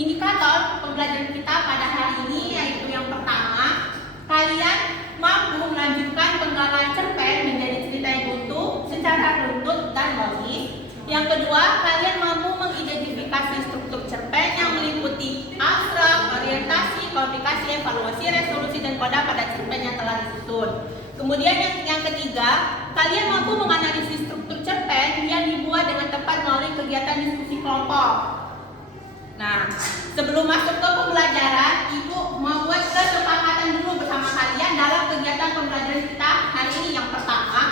indikator pembelajaran kita pada hari ini yaitu yang pertama, kalian mampu melanjutkan penggalan cerpen menjadi cerita yang utuh secara runtut dan logis. Yang kedua, kalian mampu mengidentifikasi struktur cerpen yang meliputi abstrak, orientasi, komunikasi, evaluasi, resolusi, dan koda pada cerpen yang telah disusun. Kemudian yang ketiga, kalian mampu menganalisis struktur cerpen yang dibuat dengan tepat melalui kegiatan diskusi kelompok. Nah, sebelum masuk ke pembelajaran, Ibu mau buat kesepakatan dulu bersama kalian dalam kegiatan pembelajaran kita hari ini. Yang pertama,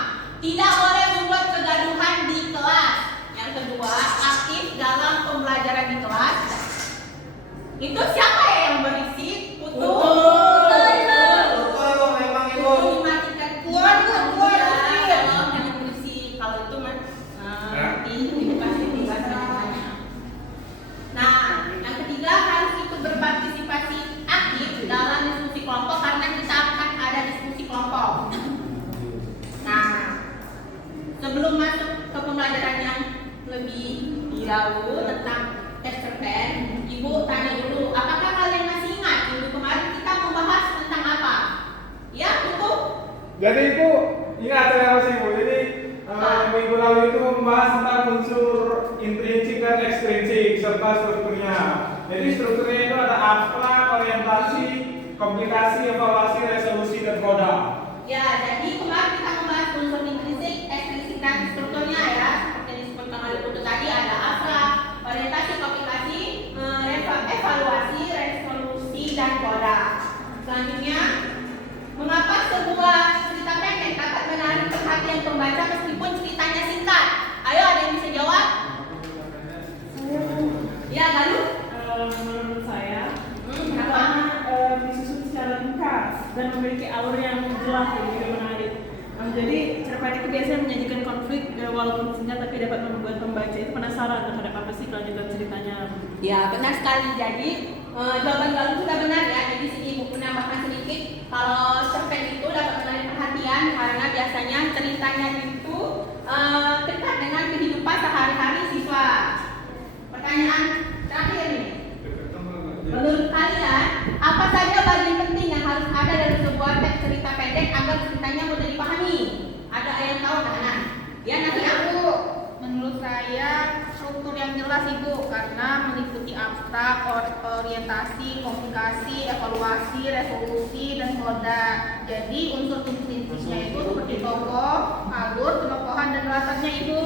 tidak boleh membuat kegaduhan di kelas. Yang kedua, aktif dalam pembelajaran di kelas. Itu siapa ya yang berisik? Sebelum masuk ke pembelajaran yang lebih jauh tentang tes cerpen, Ibu tanya dulu, apakah kalian masih ingat minggu kemarin kita membahas tentang apa? Ya, Ibu? Jadi Ibu ingat saya masih Ibu. Jadi minggu lalu itu membahas tentang unsur intrinsik dan ekstrinsik serta strukturnya. Jadi strukturnya itu ada abstrak, orientasi, komunikasi, evaluasi, resolusi, dan koda. Ya, jadi kemarin kita membahas unsur intrinsik, ekstrinsik, dan strukturnya ya. Seperti yang disebutkan oleh Putu tadi, ada abstrak, orientasi, komunikasi, evaluasi, resolusi, dan koda. Selanjutnya, mengapa sebuah cerita pendek dapat menarik perhatian pembaca meskipun ceritanya singkat? Ayo, ada yang bisa jawab? Ya, Galuh? Menurut saya, Kenapa? disusun secara ringkas dan memiliki alur yang jelas dan juga menarik. Jadi cerpen itu biasanya menyajikan konflik walaupun singkat tapi dapat membuat pembaca itu penasaran terhadap apa sih kelanjutan ceritanya. Ya, benar sekali. Jadi jawaban Galuh sudah benar ya. Jadi sini Ibu menambahkan sedikit kalau cerpen itu dapat menarik perhatian karena biasanya ceritanya itu dekat dengan kehidupan sehari-hari siswa. Pertanyaan terakhir nih. Menurut kalian, apa saja bagian penting yang harus ada dalam sebuah teks cerita pendek agar ceritanya mudah dipahami? Ada yang tahu anak-anak? Ya, nanti aku. Menurut saya struktur yang jelas Ibu, karena meliputi abstrak, orientasi, komunikasi, evaluasi, resolusi, dan koda. Jadi unsur intrinsisnya itu seperti tokoh, alur, penokohan, dan latarnya Ibu.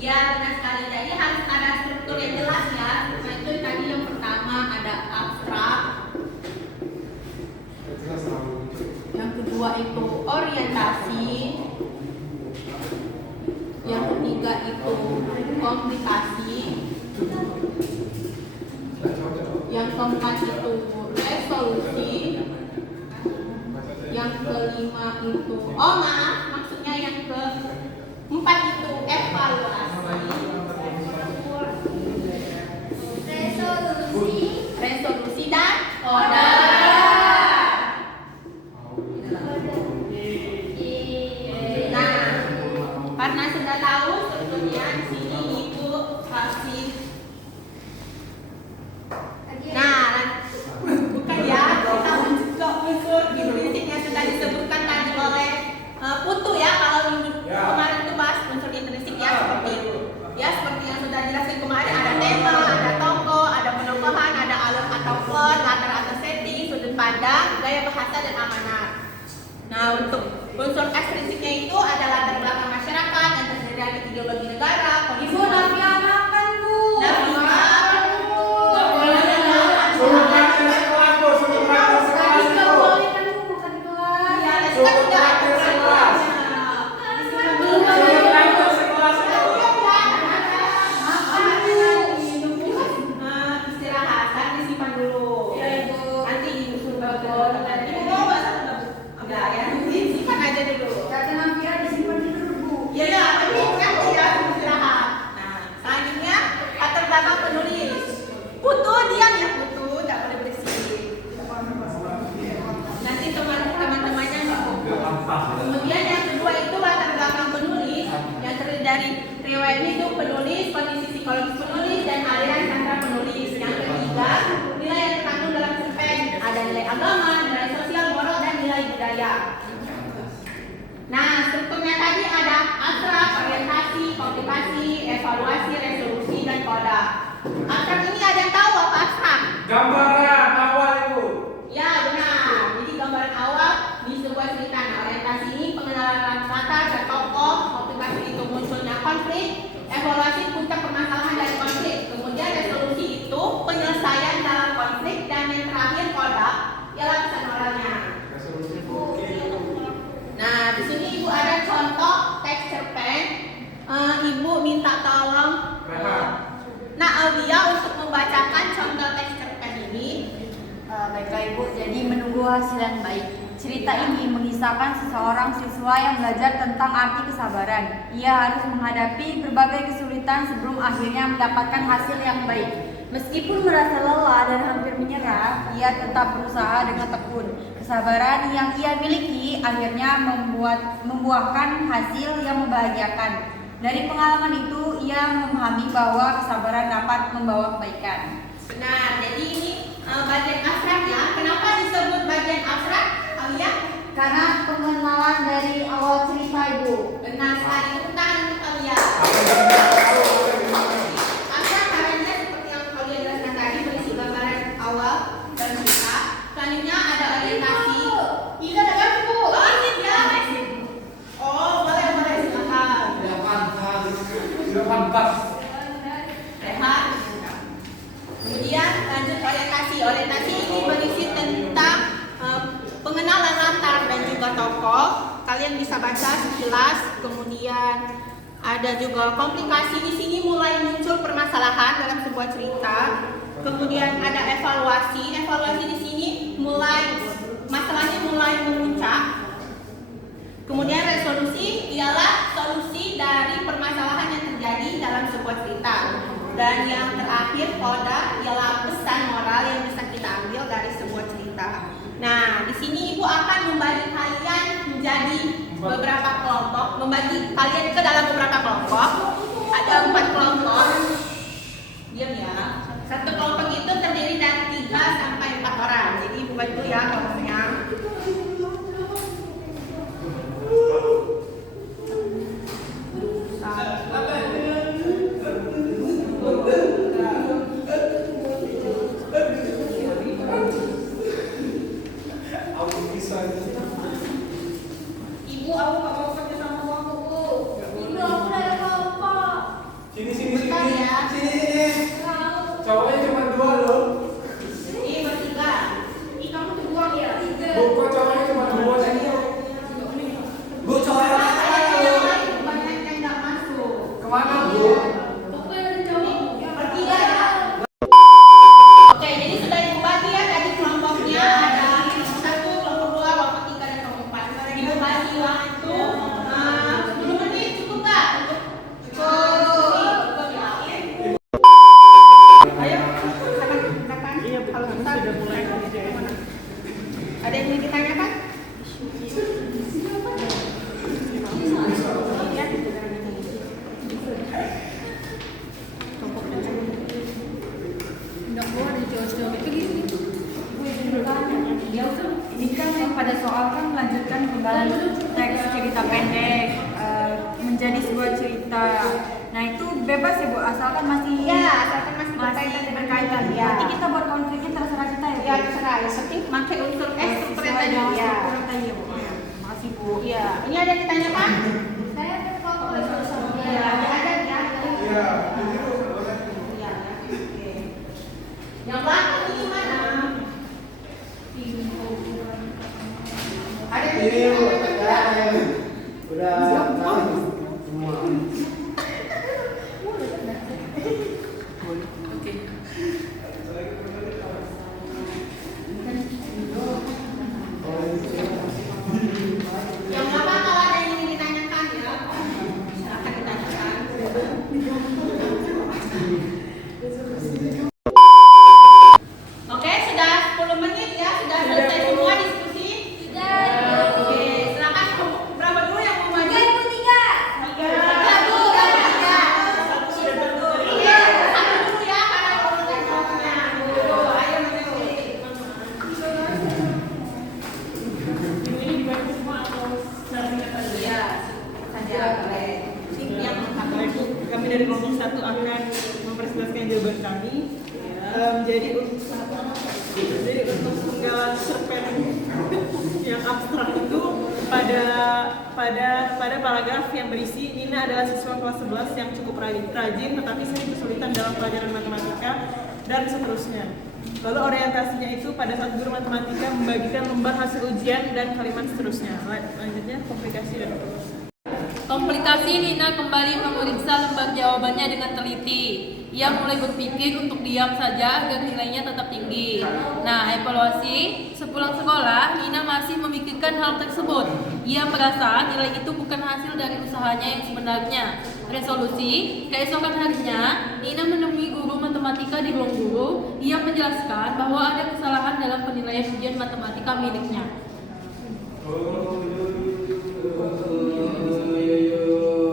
Ya, benar sekali. Jadi harus ada struktur yang jelas ya. Nah, itu tadi yang pertama ada abstrak. Yang kedua itu orientasi. Yang ketiga itu komunikasi. Yang keempat itu resolusi. Yang kelima itu maksudnya yang keempat itu evaluasi. Resolusi dan koda. Nah, karena sudah tahu strukturnya, di sini Ibu kasih. Nah, bukan ya, kita juga unsur intrinsik yang sudah disebutkan tadi oleh Putu ya. Kalau minggu kemarin itu bahas unsur intrinsik ya seperti itu. Ya, seperti yang sudah dijelaskan kemarin, ada tema, ada tokoh, ada penokohan, ada alur atau plot, latar atau setting, sudut pandang, gaya bahasa, dan amanat. Nah, untuk unsur ekstrinsiknya itu ada latar belakang masyarakat yang terdiri dari ideologi negara, kondisi. Ibu nabi anak-anak Bu. Nabi Jangan biar disimpan Gambaran awal Ibu. Ya benar. Jadi gambaran awal di sebuah cerita. Nah, orientasi ini pengenalan latar dan tokoh, komplikasi itu munculnya konflik, evaluasi puncak permasalahan dari konflik, kemudian resolusi itu penyelesaian dalam konflik, dan yang terakhir koda ialah pesan moralnya. Nah, di sini Ibu ada contoh teks cerpen. Ibu minta tolong Nak Aulia untuk membacakan contoh teks cerpen ini. Baiklah Ibu, jadi menunggu hasil yang baik. Cerita ini mengisahkan seseorang siswa yang belajar tentang arti kesabaran. Ia harus menghadapi berbagai kesulitan sebelum akhirnya mendapatkan hasil yang baik. Meskipun merasa lelah dan hampir menyerah, ia tetap berusaha dengan tekun. Kesabaran yang ia miliki akhirnya membuahkan hasil yang membahagiakan. Dari pengalaman itu, ia memahami bahwa kesabaran dapat membawa kebaikan. Benar, jadi ini bagian abstrak ya. Kenapa disebut bagian abstrak, Aulia? Karena pengenalan dari awal cerita Ibu. Benar sekali, tepuk tangan untuk Aulia. Abstrak caranya seperti yang Aulia jelaskan tadi, berisi gambaran awal dan cerita. Selanjutnya ada orientasi. Ini ada kan Bu? Oh, ini dia. Oh, boleh silakan. Sudah pantas. Rehat. Kemudian lanjut orientasi. Orientasi ini berisi tentang pengenalan latar dan juga tokoh. Kalian bisa baca sekilas. Kemudian ada juga komplikasi. Di sini mulai muncul permasalahan dalam sebuah cerita. Kemudian ada evaluasi. Evaluasi di sini masalahnya mulai memuncak. Kemudian resolusi ialah solusi dari permasalahan yang terjadi dalam sebuah cerita. Dan yang terakhir koda ialah pesan moral yang bisa kita ambil dari sebuah cerita. Nah, di sini Ibu akan membagi kalian menjadi beberapa kelompok, membagi kalian ke dalam beberapa kelompok. Ada 4 kelompok. Diam ya. Satu kelompok itu terdiri dari 3 sampai 4 orang. Jadi Ibu bagi dulu ya kelompoknya. Ibu, aku nggak mau kerja sama kamu Bu. Ibu, aku udah ada kelompok. Sini. Bentar ya. Sini. Cowoknya cuma 2 loh. Ini bertiga. Ih, kamu tuh buang ya? Bu, kok cowoknya cuma 2 sih? Bu, cowoknya Kenapa mana ada Bu? yang lain banyak yang nggak masuk? Kemana Bu? Pokoknya ada cowok. Bertiga ya. Oke, jadi sudah Ibu bagi ya tadi kelompoknya ada kelompok 1, kelompok 2, kelompok 3 dan kelompok 4. Ibu bagi waktu 10 menit cukup nggak? Cukup ya. Ayo, silakan. Iya, Kalau kami kita sudah mulai kerja. ada yang ingin ditanyakan? Nggak mau ada cowok-cowok gitu. Ini kan yang pada soal kan melanjutkan kembali teks cerita pendek menjadi sebuah cerita. Nah itu bebas ya Bu, asalkan masih Asalkan masih berkaitan ya. Nanti kita buat konfliknya terserah kita ya Bu. Ya terserah, yang penting pakai unsur struktur yang tadi ya. Iya Bu. Makasih Bu. Iya, ini ada yang ditanyakan? Saya ada foto sama Iya, ada ya. Iya. Iya, oke. Yang belakang ini mana? Ada yang Ini ditanyakan? udah semua. Yang belakang kalau ada yang ingin ditanyakan ya, silakan ditanyakan. Oke, sudah 10 menit ya, sudah selesai semua diskusi. Oke, silakan berapa dulu yang mau maju? Tiga. Satu dulu ya, karena urutan jawabnya. Ayo maju. Ini dibagi semua atau secara singkat saja? Iya, saja boleh. Yang Baik, kami dari kelompok 1 akan mempresentasikan jawaban kami. Jadi untuk Jadi untuk penggalan cerpen yang abstrak itu pada paragraf yang berisi Nina adalah siswa kelas 11 yang cukup rajin tetapi sering kesulitan dalam pelajaran matematika dan seterusnya. Lalu orientasinya itu pada saat guru matematika membagikan lembar hasil ujian dan kalimat seterusnya. Lanjutnya komplikasi dan evaluasi. Komplikasi, Nina kembali memeriksa lembar jawabannya dengan teliti. Ia mulai berpikir untuk diam saja agar nilainya tetap tinggi. Nah, evaluasi, sepulang sekolah, Nina masih memikirkan hal tersebut. Ia merasa nilai itu bukan hasil dari usahanya yang sebenarnya. Resolusi, keesokan harinya, Nina menemui guru matematika di ruang guru. Ia menjelaskan bahwa ada kesalahan dalam penilaian ujian matematika miliknya.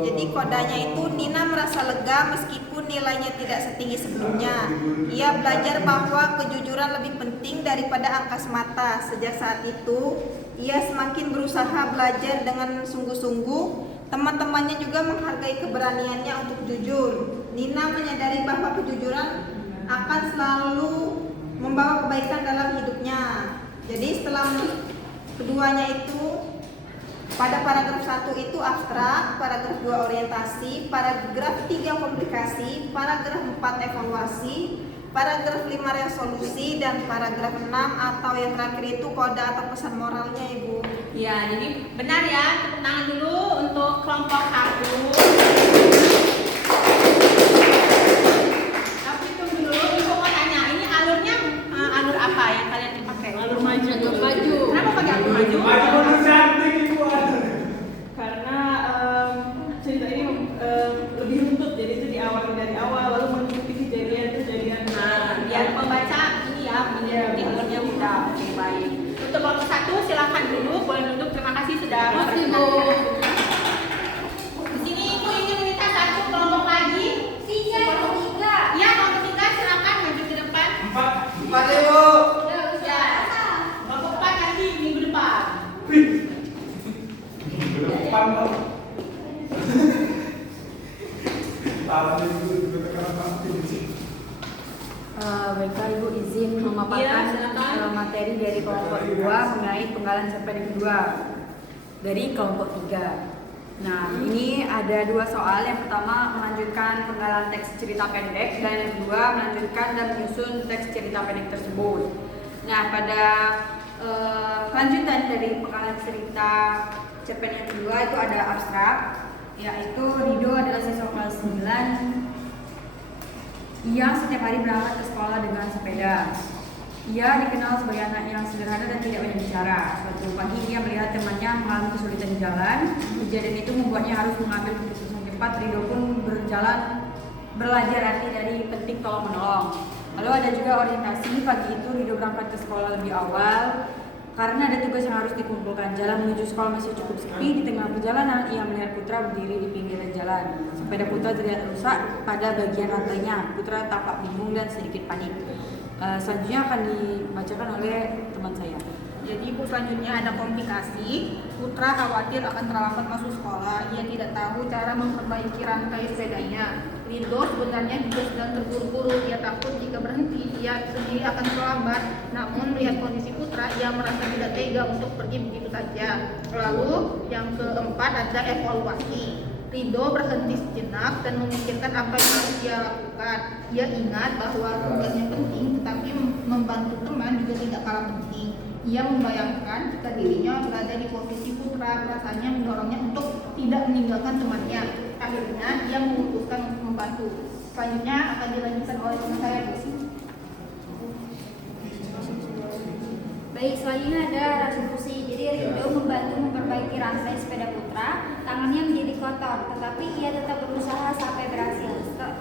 Jadi kodanya itu Nina merasa lega meskipun nilainya tidak setinggi sebelumnya. Ia belajar bahwa kejujuran lebih penting daripada angka semata. Sejak saat itu, ia semakin berusaha belajar dengan sungguh-sungguh. Teman-temannya juga menghargai keberaniannya untuk jujur. Nina menyadari bahwa kejujuran akan selalu membawa kebaikan dalam hidupnya. Jadi setelah keduanya itu, pada paragraf 1 itu abstrak, paragraf 2 orientasi, paragraf 3 komplikasi, paragraf 4 evaluasi, paragraf 5 resolusi, dan paragraf 6 atau yang terakhir itu kode atau pesan moralnya, Ibu. Ya, jadi benar ya. Tepuk tangan dulu untuk kelompok 1. Tapi tunggu dulu, Ibu mau tanya, ini alurnya alur apa yang kalian dipakai? Alur maju. Kenapa pakai alur maju? Maju cantik ibu. Karena cerita ini lebih runtut, jadi itu diawali dari awal lalu mengikuti kejadian-kejadian. Nah, biar pembaca ini ya mengikuti alurnya mudah. Oke, baik. Untuk kelompok 1 silakan dulu, boleh duduk. Terima kasih sudah memperkenalkan. Di sini Ibu ingin minta satu kelompok lagi. Tiga. Ya, kelompok 3 silakan maju ke depan. 4 Ibu. Ya. Kelompok 4 nanti minggu depan. Wih. Depan dong. Tahan ibu tekan sih. Baiklah Ibu, izin Iya, memaparkan silakan. materi dari kelompok 2 mengenai penggalan cerpen yang kedua dari kelompok 3. Nah, ini ada 2 soal. Yang pertama melanjutkan penggalan teks cerita pendek, dan yang kedua melanjutkan dan menyusun teks cerita pendek tersebut. Nah, pada lanjutan dari penggalan cerita cerpen yang kedua itu ada abstrak, yaitu Rido adalah siswa kelas 9 yang setiap hari berangkat ke sekolah dengan sepeda. Ia dikenal sebagai anak yang sederhana dan tidak banyak bicara. Suatu pagi ia melihat temannya mengalami kesulitan di jalan. Kejadian itu membuatnya harus mengambil keputusan cepat. Rido pun belajar arti dari penting tolong menolong. Lalu ada juga orientasi. Pagi itu Rido berangkat ke sekolah lebih awal karena ada tugas yang harus dikumpulkan. Jalan menuju sekolah masih cukup sepi. Di tengah perjalanan ia melihat Putra berdiri di pinggiran jalan. Sepeda Putra terlihat rusak pada bagian rantainya. Putra tampak bingung dan sedikit panik. Selanjutnya akan dibacakan oleh teman saya. Jadi Bu, selanjutnya ada komplikasi. Putra khawatir akan terlambat masuk sekolah. Ia tidak tahu cara memperbaiki rantai sepedanya. Rido sebenarnya juga sedang terburu-buru. Ia takut jika berhenti ia sendiri akan terlambat. Namun melihat kondisi Putra, ia merasa tidak tega untuk pergi begitu saja. Lalu yang keempat ada evaluasi. Rido berhenti sejenak dan memikirkan apa yang harus ia lakukan. Ia ingat bahwa tugasnya penting, tetapi membantu teman juga tidak kalah penting. Ia membayangkan jika dirinya berada di posisi Putra, perasaannya mendorongnya untuk tidak meninggalkan temannya. Akhirnya ia memutuskan untuk membantu. Selanjutnya akan dilanjutkan oleh teman saya, Bu. Baik, selanjutnya ada resolusi. Jadi Rido membantu memperbaiki rantai sepeda Putra. Tangannya menjadi kotor, tetapi ia tetap berusaha sampai berhasil.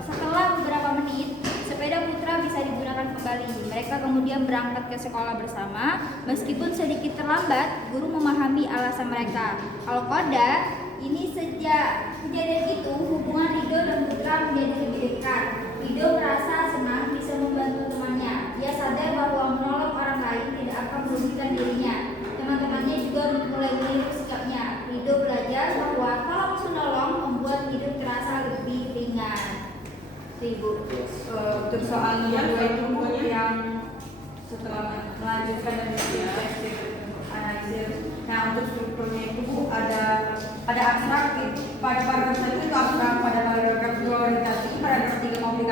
Setelah beberapa menit, sepeda Putra bisa digunakan kembali. Mereka kemudian berangkat ke sekolah bersama. Meskipun sedikit terlambat, guru memahami alasan mereka. Kalau Koda, ini sejak kejadian itu hubungan Rido dan Putra menjadi lebih dekat. Rido merasa senang bisa membantu temannya. Ia sadar bahwa menolong orang lain tidak akan merugikan dirinya. Teman-temannya juga mulai meniru sikapnya. Rido belajar bahwa kalau menolong membuat hidup terasa lebih ringan. Ibu, untuk soal nomor 2 itu yang setelah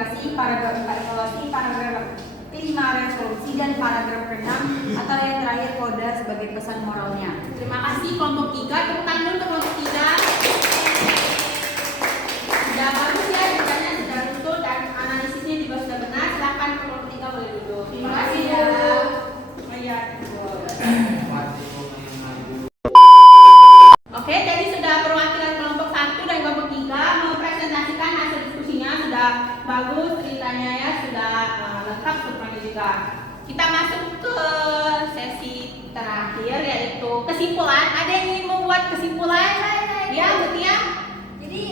komunikasi, paragraf 4 evaluasi, paragraf 5 resolusi, dan paragraf 6 atau yang terakhir koda sebagai pesan moralnya. Terima kasih kelompok 3. Tepuk tangan dulu untuk kelompok 3. Sudah bagus ya, ceritanya sudah runtuh dan analisisnya juga sudah benar. Silakan kelompok 3 boleh duduk. Terima kasih ya. Oke, jadi sudah perwakilan kelompok 1 dan kelompok 3 mempresentasikan hasil diskusinya. Sudah bagus ceritanya ya, sudah lengkap semuanya juga. Kita masuk ke sesi terakhir yaitu kesimpulan. Ada yang ingin membuat kesimpulan? Ya, Mutia. Jadi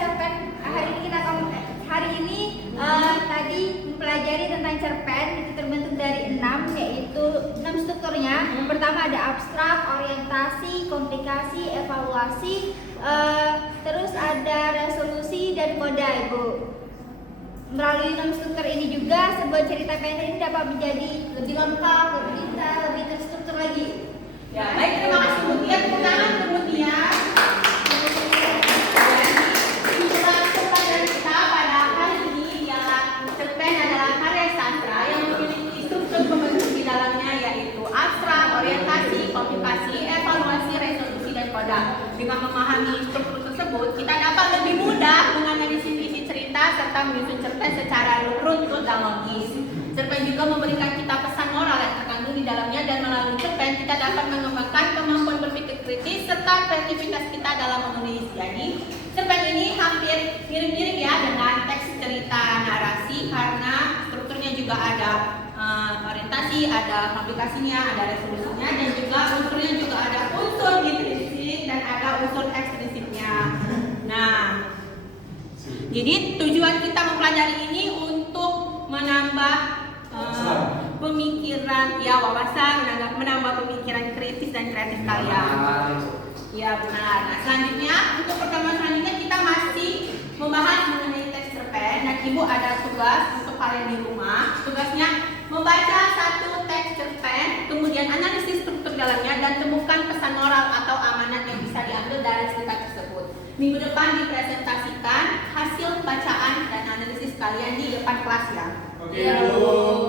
cerpen hari ini tadi mempelajari tentang cerpen itu terbentuk dari 6, yaitu 6 strukturnya. Pertama ada abstrak, orientasi, komplikasi, evaluasi, terus ada resolusi dan koda, Ibu. Melalui 6 struktur ini juga sebuah cerita pendek ini dapat menjadi lebih lengkap, lebih detail, lebih terstruktur lagi. Ya, baik, terima kasih Mutia. Tepuk tangan untuk Mutia. Kesimpulan pelajaran kita pada hari ini ialah cerpen adalah karya sastra yang memiliki struktur pembentuk di dalamnya yaitu abstrak, orientasi, komplikasi, evaluasi, resolusi, dan koda. Dengan memahami struktur tersebut, kita dapat lebih mudah menganalisis isi cerita serta menyusun cerpen secara runtut dan logis. Cerpen juga memberikan kita pesan moral yang terkandung di dalamnya dan melalui cerpen kita dapat mengembangkan kemampuan berpikir kritis serta kreativitas kita dalam menulis. Jadi, cerpen ini hampir mirip-mirip ya dengan teks cerita narasi karena strukturnya juga ada orientasi, ada komplikasinya, ada resolusinya, dan juga unsurnya juga ada unsur intrinsik dan ada unsur ekstrinsipnya. Nah, jadi tujuan kita mempelajari ini untuk menambah pemikiran, ya wawasan, menambah pemikiran kritis dan kreatif kalian. Ya benar. Nah selanjutnya untuk pertemuan selanjutnya kita masih membahas mengenai teks cerpen dan ibu ada tugas untuk kalian di rumah. Tugasnya membaca satu teks cerpen, kemudian analisis struktur dalamnya dan temukan pesan moral atau amanat yang bisa diambil dari cerita tersebut. Minggu depan dipresentasikan hasil bacaan dan analisis kalian di depan kelas ya. Oke, Bu.